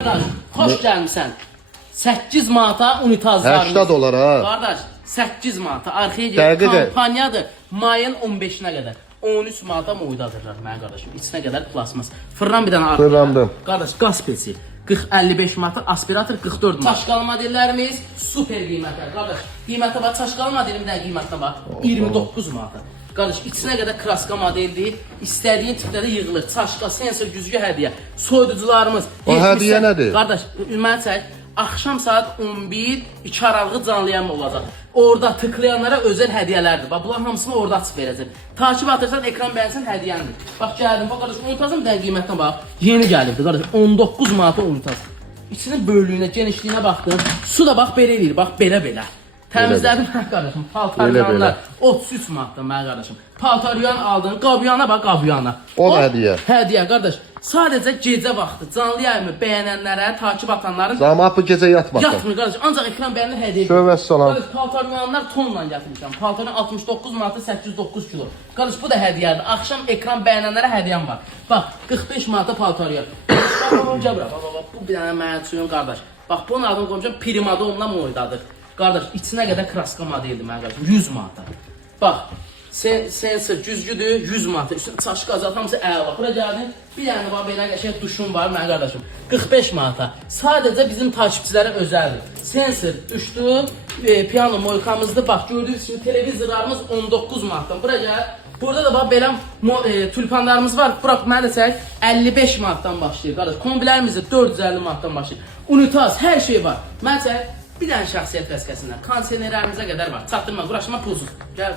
Hoş gəlmişsən. 8 manata unitazlarımız. 80 dolar ha. Qardaş, 8 manata. Arxaya Dəqiqə. gedir. Kampaniyadır. Mayın 15-nə qədər. 13 manata moydadırlar mənim qardaşım. İçinə qədər plasmas. Fırlan bir dənə arxaya. Fırlandım. Qardaş, qaz pesi. 40-55 manata, aspirator 44 manata. Çaşqalı modellərimiz super qiymətlər. Qardaş, qiymətə bax, çaşqalı modelin də qiymətinə bax. 29 manata. Qardaş, içinə qədər kraska modeldir. İstədiyin tipdə də yığılır. Çaşqa, sensor, güzgü hədiyyə. Soyuducularımız. O hədiyyə nədir? Qardaş, mən çək. Axşam saat 11 2 aralığı canlı yayım olacaq. Orada tıklayanlara özəl hədiyyələrdir. Bax, bunların hamısını orada açıb verəcəm. Takip atırsan, ekran bəyənsən hədiyyəndir. Bax, gəldim. Bax, qardaş, unutazım da qiymətinə bax. Yeni gəlibdi, qardaş. 19 manata unutaz. İçinin böyüklüyünə, genişliyinə baxdım. Su da bax, belə eləyir. Bax, belə-belə. Təmizlədim, qardaşım. Paltaryanlar 33 manatdan mənim qardaşım. Paltaryan aldın, qabyana bax, qabyana. O hədiyyə. Hədiyyə, qardaş. Sadəcə gecə vaxtı canlı yayımı bəyənənlərə, takip atanların Zaman bu gecə yatmaqda. yatmır qardaş. Ancaq ekran bəyənənlər hədiyyə. Şöbə salam. Qardaş, paltaryanlar tonla gətirmişəm. Paltaryan 69 manata 809 kilo. Qardaş, bu da hədiyyədir. Axşam ekran bəyənənlərə hədiyyəm var. Bax, 45 manata paltaryan. Bax, bu bir dənə mənim üçün qardaş. Bax, bunun adını qoymuşam, Primadonna moydadır. Qardaş, içinə qədər kraska modeldir mənim qardaşım, 100 manata. Bax, sensor güzgüdür, 100 manata. Üstündə çaşqı azalt, hamısı əla. Bura gəldin, bir dənə bax, belə qəşəng duşum var mənim qardaşım. 45 manata. Sadəcə bizim takipçilərə özəldir. Sensor düşdü, piano moykamızdır. Bax, gördüyünüz kimi televizorlarımız 19 manatdan. Bura gəl. Burada da bax, belə tulpanlarımız var. Bura mənə də çək, 55 manatdan başlayır. Qardaş, kombilərimiz də 450 manatdan başlayır. Unitaz, hər şey var. Mən çək, bir dənə şəxsiyyət vəsiqəsindən kondisionerlərimizə qədər var. Çatdırma, quraşma pulsuz. Gəl.